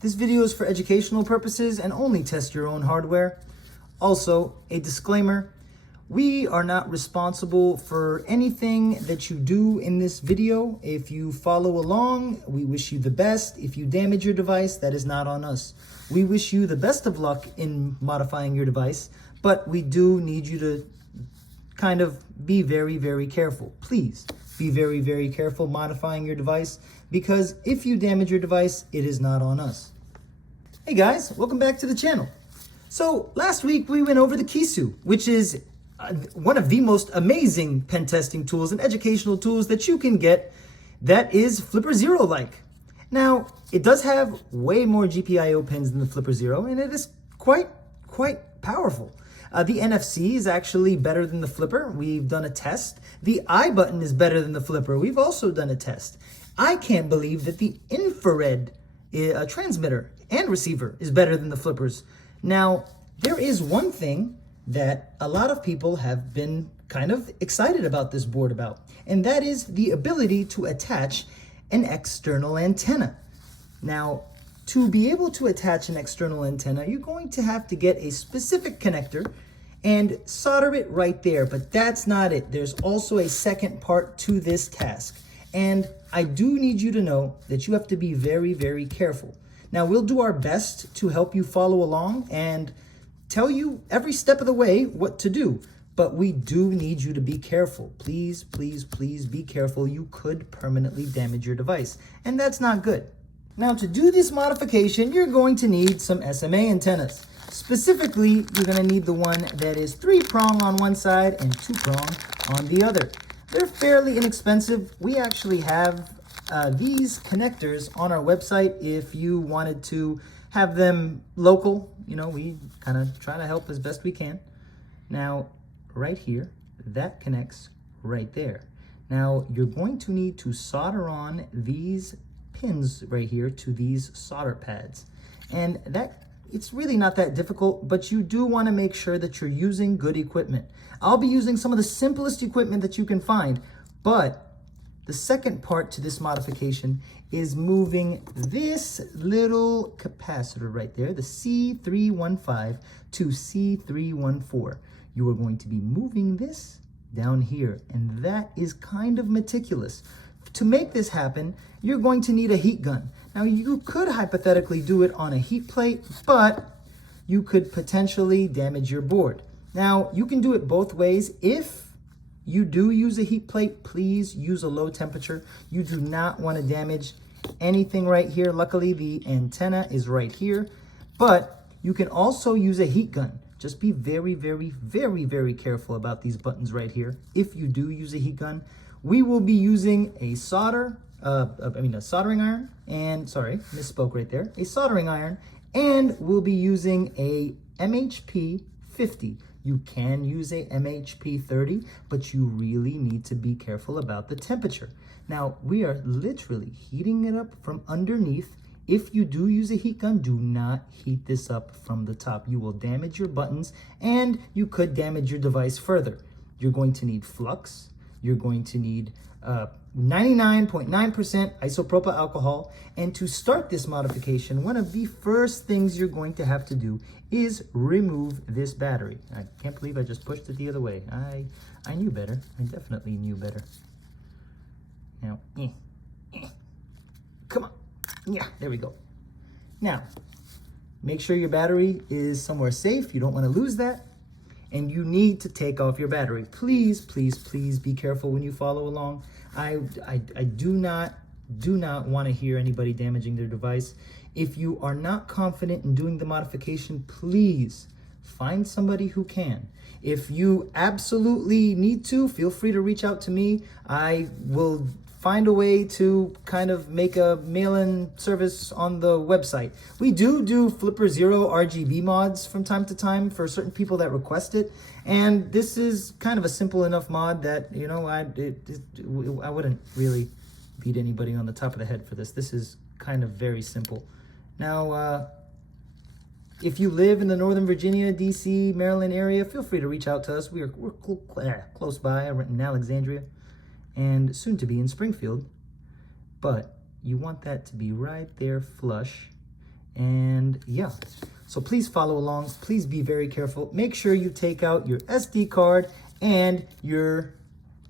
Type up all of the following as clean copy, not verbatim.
This video is for educational purposes and only test your own hardware. Also, a disclaimer, we are not responsible for anything that you do in this video. If you follow along, we wish you the best. If you damage your device, that is not on us. We wish you the best of luck in modifying your device, but we do need you to kind of be very, very careful. Please be very, very careful modifying your device, because if you damage your device, it is not on us. Hey guys, welcome back to the channel. So last week we went over the Kisu, which is one of the most amazing pen testing tools and educational tools that you can get that is Flipper Zero-like. Now, it does have way more GPIO pins than the Flipper Zero, and it is quite powerful. The NFC is actually better than the Flipper. We've done a test. The I button is better than the Flipper. We've also done a test. I can't believe that the infrared transmitter and receiver is better than the Flippers. Now, there is one thing that a lot of people have been kind of excited about this board about, and that is the ability to attach an external antenna. Now, to be able to attach an external antenna, you're going to have to get a specific connector and solder it right there, but that's not it. There's also a second part to this task, and I do need you to know that you have to be very, very careful. Now, we'll do our best to help you follow along and tell you every step of the way what to do, but we do need you to be careful. Please, please, please be careful. You could permanently damage your device, and that's not good. Now, to do this modification, you're going to need some SMA antennas. Specifically, you're going to need the one that is 3-prong on one side and 2-prong on the other. They're fairly inexpensive. We actually have these connectors on our website if you wanted to have them local. You know, we kind of try to help as best we can. Now, right here, that connects right there. Now, you're going to need to solder on these pins right here to these solder pads. And it's really not that difficult, but you do want to make sure that you're using good equipment. I'll be using some of the simplest equipment that you can find, but the second part to this modification is moving this little capacitor right there, the C315 to C314. You are going to be moving this down here, and that is kind of meticulous. To make this happen, you're going to need a heat gun. Now, you could hypothetically do it on a heat plate, but you could potentially damage your board. Now, you can do it both ways. If you do use a heat plate, please use a low temperature. You do not want to damage anything right here. Luckily, the antenna is right here, but you can also use a heat gun. Just be very, very, very, very careful about these buttons right here. If you do use a heat gun, we will be using a soldering iron, and sorry, misspoke right there, a soldering iron, and we'll be using a MHP 50. You can use a MHP 30, but you really need to be careful about the temperature. Now, we are literally heating it up from underneath. If you do use a heat gun, do not heat this up from the top. You will damage your buttons, and you could damage your device further. You're going to need flux. You're going to need 99.9% isopropyl alcohol. And to start this modification, one of the first things you're going to have to do is remove this battery. I can't believe I just pushed it the other way. I knew better. I definitely knew better. Now, come on. Yeah, there we go. Now, make sure your battery is somewhere safe. You don't want to lose that. And you need to take off your battery. Please, please, please be careful when you follow along. I do not want to hear anybody damaging their device. If you are not confident in doing the modification, please find somebody who can. If you absolutely need to, feel free to reach out to me. I will find a way to kind of make a mail-in service on the website. We do Flipper Zero RGB mods from time to time for certain people that request it. And this is kind of a simple enough mod that, you know, I wouldn't really beat anybody on the top of the head for this. This is kind of very simple. Now, if you live in the Northern Virginia, DC, Maryland area, feel free to reach out to us. We're close by. I'm in Alexandria and soon to be in Springfield, but you want that to be right there flush And yeah, so please follow along. Please be very careful. Make sure you take out your SD card and your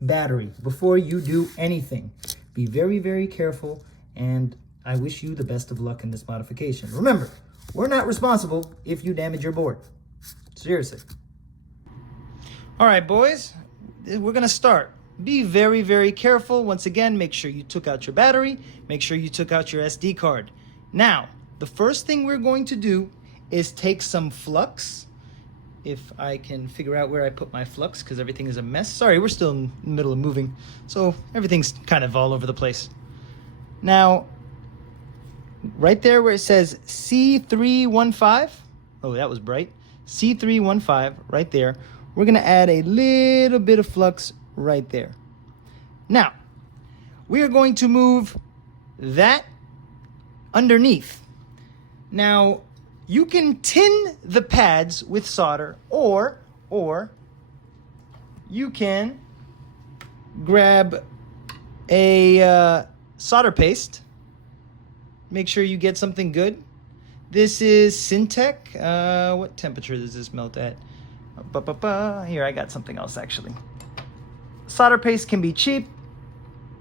battery before you do anything. Be very, very careful, and I wish you the best of luck in this modification. Remember, we're not responsible if you damage your board. Seriously. All right, boys, we're gonna start. Be very, very careful. Once again, make sure you took out your battery. Make sure you took out your SD card. Now, the first thing we're going to do is take some flux. If I can figure out where I put my flux, because everything is a mess. Sorry, we're still in the middle of moving, so everything's kind of all over the place. Now, right there where it says C315, oh, that was bright. C315, right there. We're gonna add a little bit of flux right there. Now, we are going to move that underneath. Now, you can tin the pads with solder, or you can grab a solder paste. Make sure you get something good. This is Syntec. What temperature does this melt at? Here, I got something else actually. Solder paste can be cheap,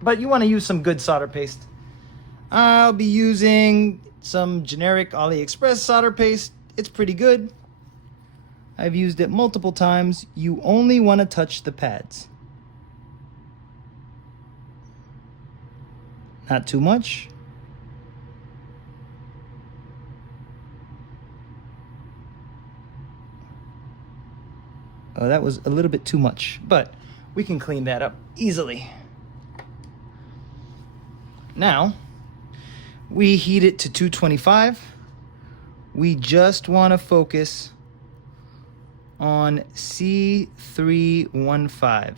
but you want to use some good solder paste. I'll be using some generic AliExpress solder paste. It's pretty good. I've used it multiple times. You only want to touch the pads. Not too much. Oh, that was a little bit too much, but we can clean that up easily. Now, we heat it to 225. We just want to focus on C315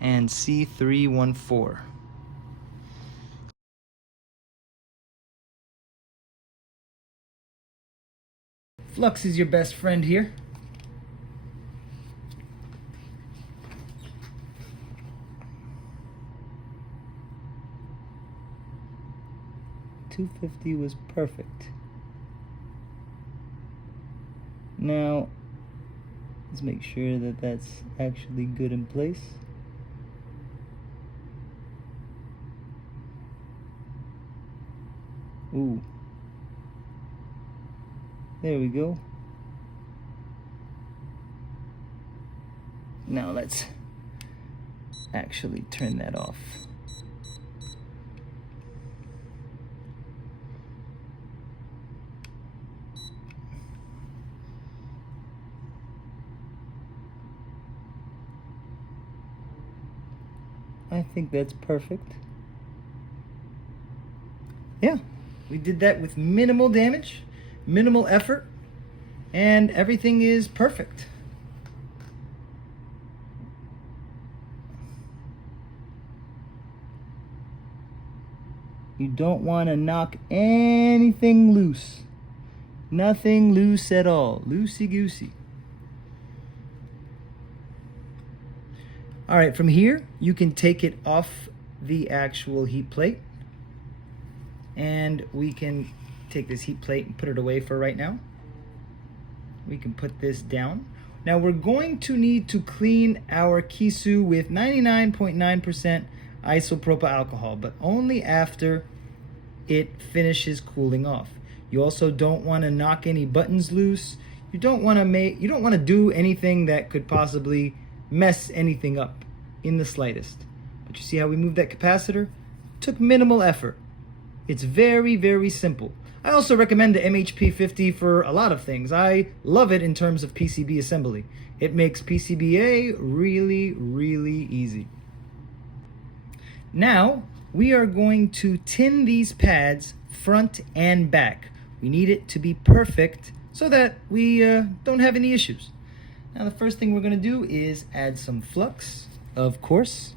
and C314. Flux is your best friend here. .250 was perfect. Now, let's make sure that that's actually good in place. Ooh. There we go. Now let's actually turn that off. I think that's perfect. Yeah, we did that with minimal damage, minimal effort, and everything is perfect. You don't want to knock anything loose. Nothing loose at all. Loosey-goosey. All right, from here, you can take it off the actual heat plate. And we can take this heat plate and put it away for right now. We can put this down. Now we're going to need to clean our Kisu with 99.9% isopropyl alcohol, but only after it finishes cooling off. You also don't want to knock any buttons loose. You don't want to do anything that could possibly mess anything up in the slightest. But you see how we moved that capacitor? Took minimal effort. It's very, very simple. I also recommend the MHP50 for a lot of things. I love it in terms of PCB assembly. It makes PCBA really, really easy. Now, we are going to tin these pads front and back. We need it to be perfect so that we don't have any issues. Now, the first thing we're going to do is add some flux, of course.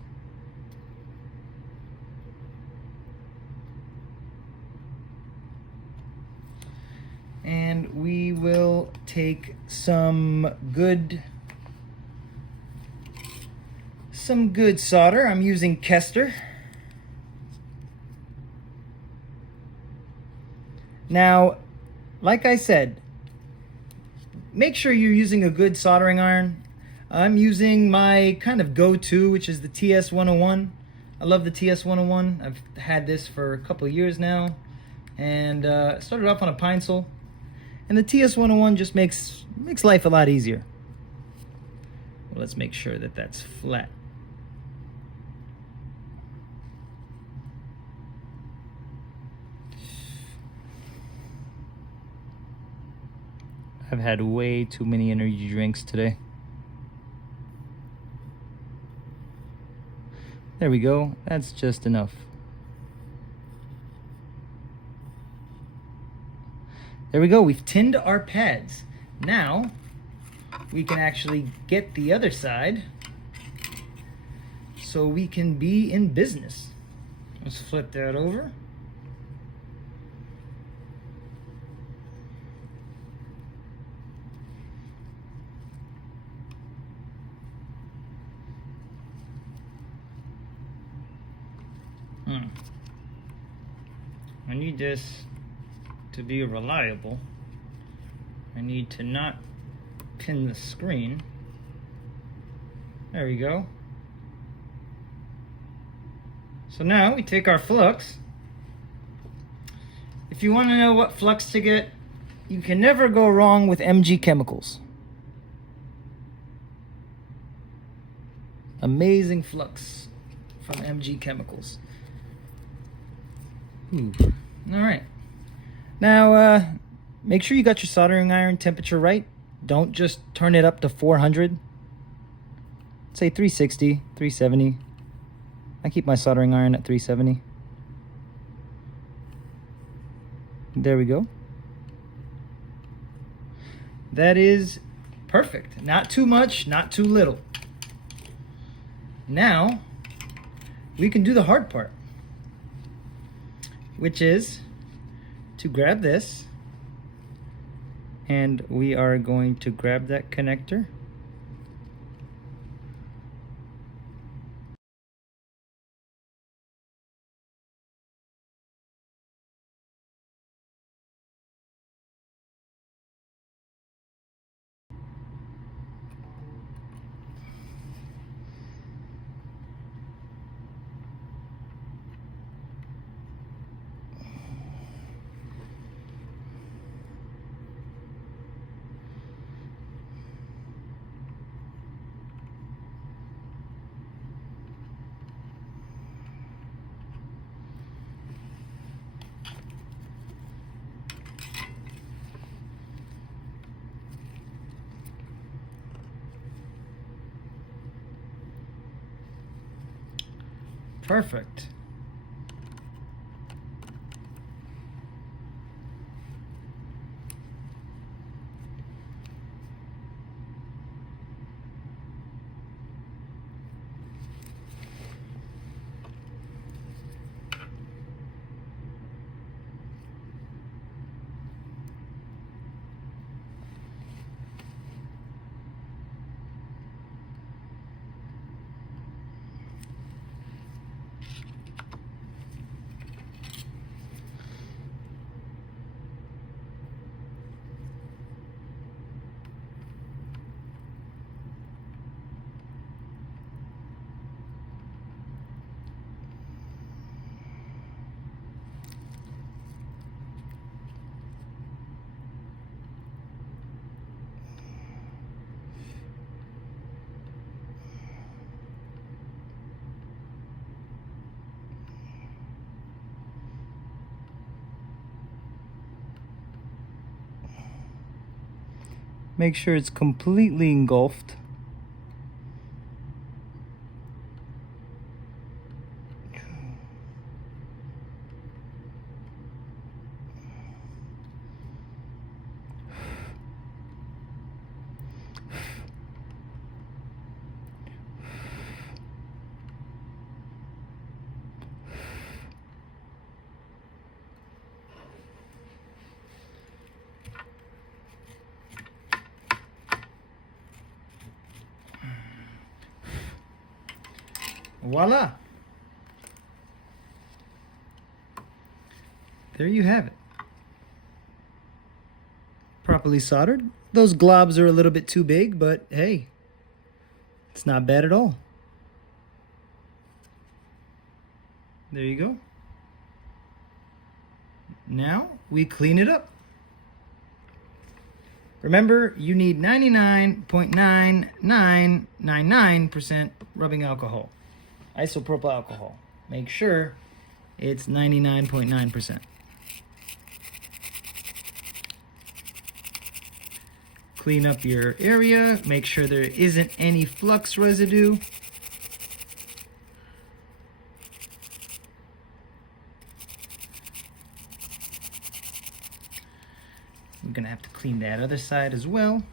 And we will take some good solder. I'm using Kester. Now, like I said, make sure you're using a good soldering iron. I'm using my kind of go-to, which is the TS101. I love the TS101. I've had this for a couple of years now, and started off on a Pine-Sol. And the TS101 just makes life a lot easier. Well, let's make sure that that's flat. I've had way too many energy drinks today. There we go. That's just enough. There we go. We've tinned our pads. Now we can actually get the other side so we can be in business. Let's flip that over. I need this to be reliable. I need to not pin the screen. There we go. So now we take our flux. If you want to know what flux to get, you can never go wrong with MG Chemicals. Amazing flux from MG Chemicals. Ooh. All right. Now, make sure you got your soldering iron temperature right. Don't just turn it up to 400. Say 360, 370. I keep my soldering iron at 370. There we go. That is perfect. Not too much, not too little. Now, we can do the hard part, which is to grab this, and we are going to grab that connector. Perfect. Make sure it's completely engulfed. Voila! There you have it. properly soldered. Those globs are a little bit too big, but hey, it's not bad at all. There you go. Now we clean it up. Remember, you need 99.9999% rubbing alcohol, isopropyl alcohol. Make sure it's 99.9%. Clean up your area, make sure there isn't any flux residue. We're gonna have to clean that other side as well.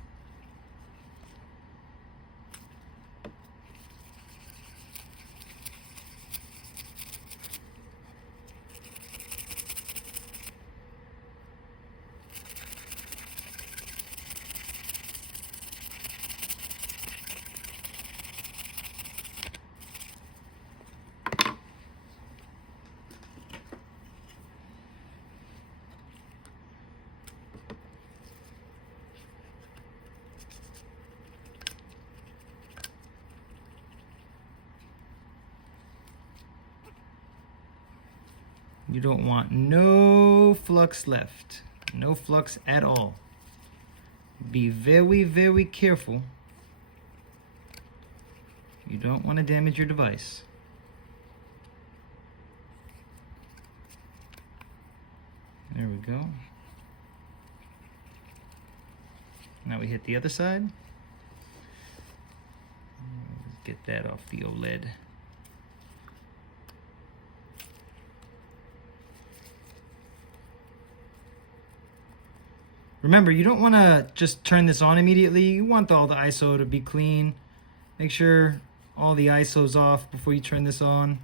You don't want no flux left, no flux at all. Be very, very careful. You don't want to damage your device. There we go. Now we hit the other side. Get that off the OLED. Remember, you don't want to just turn this on immediately. You want all the ISO to be clean. Make sure all the ISO's off before you turn this on.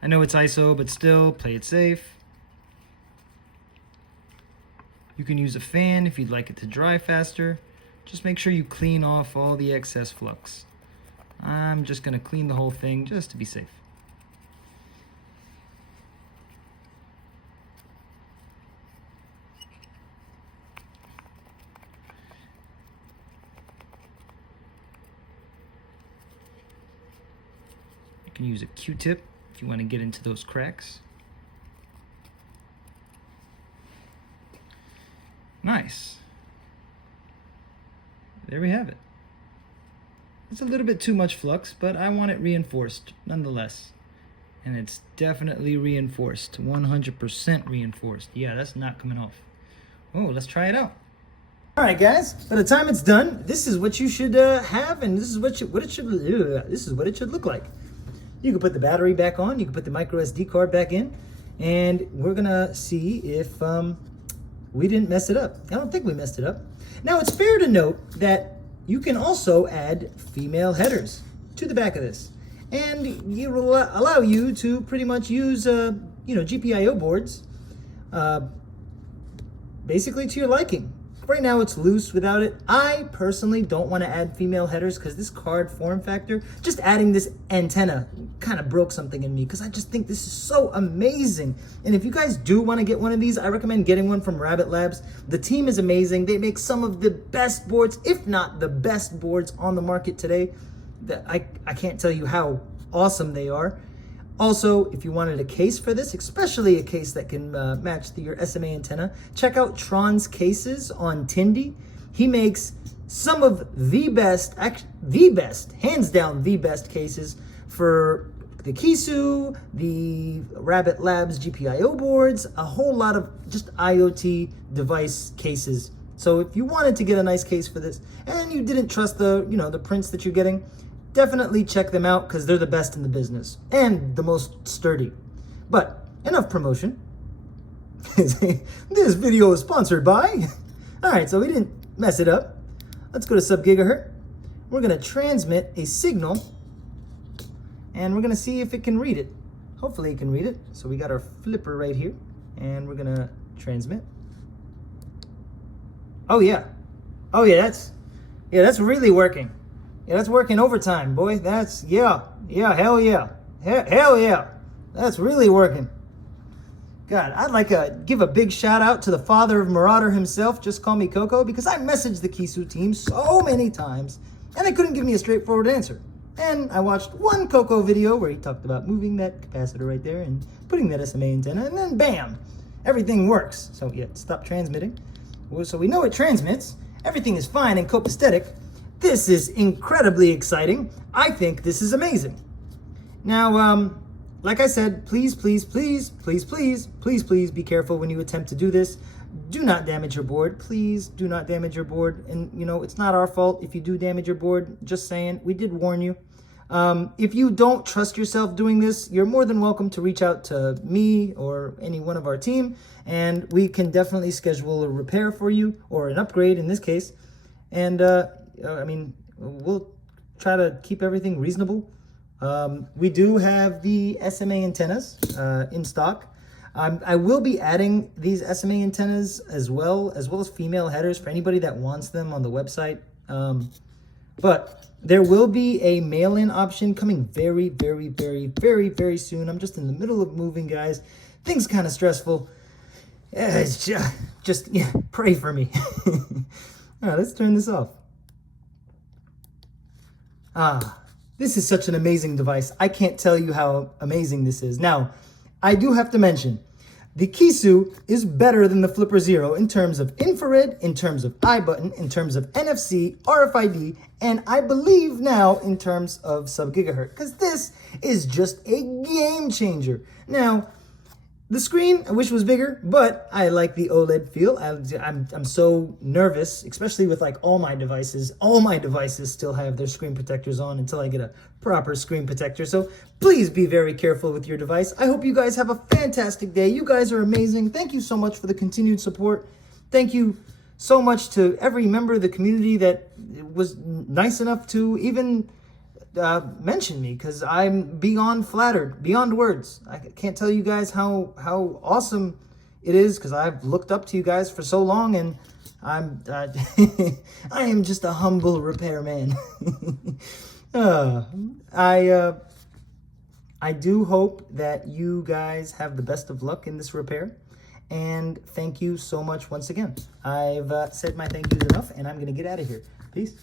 I know it's ISO, but still, play it safe. You can use a fan if you'd like it to dry faster. Just make sure you clean off all the excess flux. I'm just going to clean the whole thing just to be safe. You can use a Q-tip if you want to get into those cracks. Nice. There we have it. It's a little bit too much flux, but I want it reinforced nonetheless. And it's definitely reinforced, 100% reinforced. Yeah, that's not coming off. Oh, let's try it out. All right, guys. By the time it's done, this is what you should have, and this is what it should look like. You can put the battery back on. You can put the micro SD card back in, and we're gonna see if we didn't mess it up. I don't think we messed it up. Now, it's fair to note that you can also add female headers to the back of this, and it will allow you to pretty much use GPIO boards basically to your liking. Right now it's loose without it. I personally don't want to add female headers because this card form factor, just adding this antenna kind of broke something in me, because I just think this is so amazing. And if you guys do want to get one of these, I recommend getting one from Rabbit Labs. The team is amazing. They make some of the best boards, if not the best boards on the market today. I can't tell you how awesome they are. Also, if you wanted a case for this, especially a case that can match your SMA antenna, check out Tron's cases on Tindy. He makes some of the best, hands down the best cases for the Kisu, the Rabbit Labs GPIO boards, a whole lot of just IoT device cases. So if you wanted to get a nice case for this and you didn't trust the prints that you're getting, definitely check them out because they're the best in the business and the most sturdy. But enough promotion. This video is sponsored by. All right, so we didn't mess it up. Let's go to Sub-Ghz. We're going to transmit a signal and we're going to see if it can read it. Hopefully it can read it. So we got our flipper right here and we're going to transmit. Oh yeah. Oh yeah, that's really working. Yeah, that's working overtime, boy. That's, yeah, hell yeah. Hell yeah. That's really working. God, I'd like to give a big shout out to the father of Marauder himself, just call me Coco, because I messaged the Kisu team so many times, and they couldn't give me a straightforward answer. And I watched one Coco video where he talked about moving that capacitor right there and putting that SMA antenna, and then bam, everything works. So yeah, stop transmitting. So we know it transmits. Everything is fine and copacetic. This is incredibly exciting. I think this is amazing. Now, like I said, please be careful when you attempt to do this. Do not damage your board. Please do not damage your board. And you know, it's not our fault if you do damage your board. Just saying, we did warn you. If you don't trust yourself doing this, you're more than welcome to reach out to me or any one of our team, and we can definitely schedule a repair for you, or an upgrade in this case. And I mean, we'll try to keep everything reasonable. We do have the SMA antennas in stock. I will be adding these SMA antennas as well as female headers for anybody that wants them on the website. But there will be a mail-in option coming very soon. I'm just in the middle of moving, guys. Things kind of stressful. It's just yeah, pray for me. All right, let's turn this off. This is such an amazing device. I can't tell you how amazing this is. Now, I do have to mention, the Kisu is better than the Flipper Zero in terms of infrared, in terms of iButton, in terms of NFC, RFID, and I believe now in terms of sub-gigahertz, because this is just a game changer. Now, the screen, I wish was bigger, but I like the OLED feel. I'm so nervous, especially with like all my devices. All my devices still have their screen protectors on until I get a proper screen protector. So please be very careful with your device. I hope you guys have a fantastic day. You guys are amazing. Thank you so much for the continued support. Thank you so much to every member of the community that was nice enough to even mention me, because I'm beyond flattered, beyond words. I can't tell you guys how awesome it is, because I've looked up to you guys for so long, and I'm I am just a humble repairman. I do hope that you guys have the best of luck in this repair, and thank you so much once again. I've said my thank yous enough, and I'm gonna get out of here. Peace.